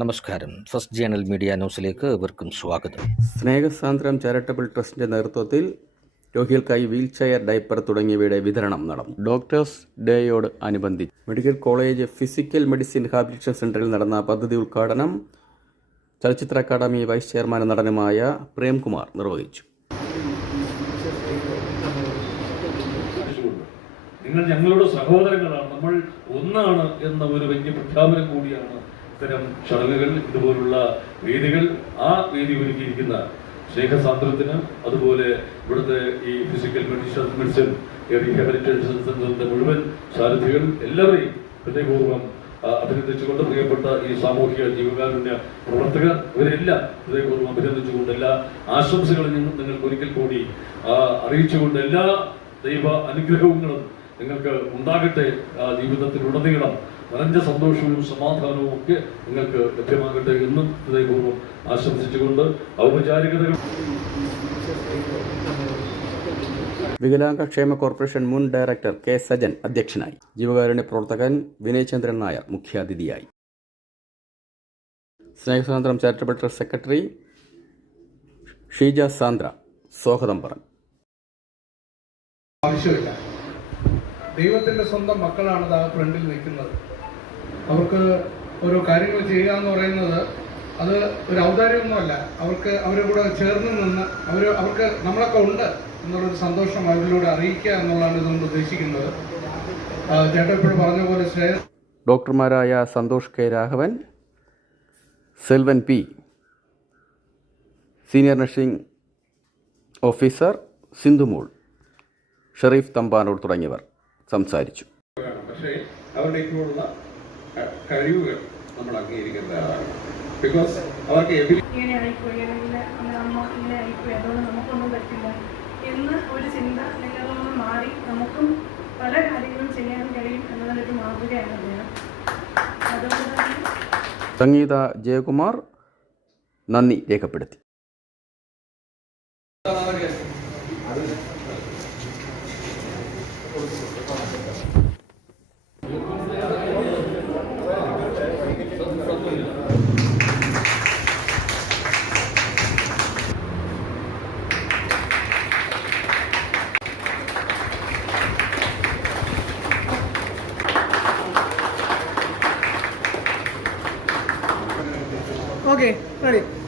നമസ്കാരം. First journal media ന്യൂസിലേക്ക് ഏവർക്കും സ്വാഗതം. സ്നേഹസാന്ദ്രം ചാരിറ്റബിൾ ട്രസ്റ്റിന്റെ നേതൃത്വത്തിൽ രോഗികൾക്കായി വീൽ ചെയർ ഡയപ്പർ തുടങ്ങിയവയുടെ വിതരണം നടന്നു. ഡോക്ടേഴ്സ് ഡേയോട് അനുബന്ധിച്ച് medical college physical medicine habilitation സെന്ററിൽ നടന്ന പദ്ധതി ഉദ്ഘാടനം ചലച്ചിത്ര അക്കാദമി വൈസ് ചെയർമാൻ നടനുമായ പ്രേംകുമാർ നിർവഹിച്ചു. നിങ്ങൾ ഞങ്ങളുടെ സഹോദരങ്ങളാണ്. നമ്മൾ ഒന്നാണ് എന്ന ഒരു വലിയ പ്രഖ്യാപനം കൂടിയാണ് ഇത്തരം ചടങ്ങുകൾ ഇതുപോലുള്ള വേദികൾ ആ വേദി ഒരുക്കിയിരിക്കുന്ന സ്നേഹസാന്ദ്രത്തിന് അതുപോലെ ഇവിടുത്തെ ഈ ഫിസിക്കൽ മെഡിസിൻ മെഡിസിൻ റീഹാബിലിറ്റേഷൻ സെന്ററിന്റെ മുഴുവൻ സാരഥികൾ എല്ലാവരെയും ഹൃദയപൂർവം അഭിനന്ദിച്ചുകൊണ്ട് പ്രിയപ്പെട്ട ഈ സാമൂഹിക ജീവകാരുണ്യ പ്രവർത്തകർ ഇവരെല്ലാം ഹൃദയപൂർവം അഭിനന്ദിച്ചുകൊണ്ട് എല്ലാ ആശംസകളും നിങ്ങൾക്ക് ഒരിക്കൽ കൂടി അറിയിച്ചുകൊണ്ട് എല്ലാ ദൈവ അനുഗ്രഹങ്ങളും നിങ്ങൾക്ക് ഉണ്ടാകട്ടെ ജീവിതത്തിലുടനീളം. നിറഞ്ഞ സന്തോഷവും സമാധാനവും ഒക്കെ നിങ്ങൾക്ക് ലഭ്യമാകട്ടെ എന്നും ഹൃദയപൂർവം ആശംസിച്ചുകൊണ്ട് ഔപചാരികതകൾ വികലാംഗ ക്ഷേമ കോർപ്പറേഷൻ മുൻ ഡയറക്ടർ കെ സജൻ അധ്യക്ഷനായി. ജീവകാരുണ്യ പ്രവർത്തകൻ വിനയചന്ദ്രൻ നായർ മുഖ്യാതിഥിയായി. Snehaswathanthryam charitable trust secretary Sheeja Sandra സ്വാഗതം പറഞ്ഞു. ആവശ്യമില്ല. ദൈവത്തിന്റെ സ്വന്തം മക്കളാണ് ഫ്രണ്ടിൽ നിൽക്കുന്നത്. അവർക്ക് ഓരോ കാര്യങ്ങൾ ചെയ്യുക എന്ന് പറയുന്നത് അത് ഒരു ഔദാര്യമൊന്നുമല്ല. അവർക്ക് അവരെ കൂടെ ചേർന്ന് നിന്ന് അവർ അവർക്ക് നമ്മളൊക്കെ ഉണ്ട് എന്നുള്ളൊരു സന്തോഷം അവരിലൂടെ അറിയിക്കുക എന്നുള്ളതാണ് ഇതുകൊണ്ട് ഉദ്ദേശിക്കുന്നത്. ചേട്ടൻ ഇപ്പോഴും പറഞ്ഞ പോലെ Sneha ഡോക്ടർമാരായ Santhosh K Raghavan Selvan P senior nursing officer സിന്ധുമൂൾ Sharif Thampanoor തുടങ്ങിയവർ സംസാരിച്ചു. പക്ഷേ അവരുടെ ഇപ്പോഴുള്ള കഴിവുകൾ നമ്മൾ അംഗീകരിക്കേണ്ടതാണ് ബിക്കോസ് അവർക്ക് എബിലി ഇങ്ങനെ ആയിപ്പോയി അല്ലെങ്കിൽ നമ്മുടെ അമ്മ ഇങ്ങനെ ആയിപ്പോയി അതുകൊണ്ട് നമുക്കൊന്നും പറ്റില്ല. എന്ന് ഒരു ചിന്ത നിങ്ങളിൽ നിന്ന് മാറി നമുക്കും പല കാര്യങ്ങളും ചെയ്യാൻ കഴിയും എന്നതിനൊരു മാതൃകയാണ് അദ്ദേഹം. അതുകൊണ്ട് തന്നെ സംഗീത ജയകുമാർ നന്ദി രേഖപ്പെടുത്തി. Okay, ready.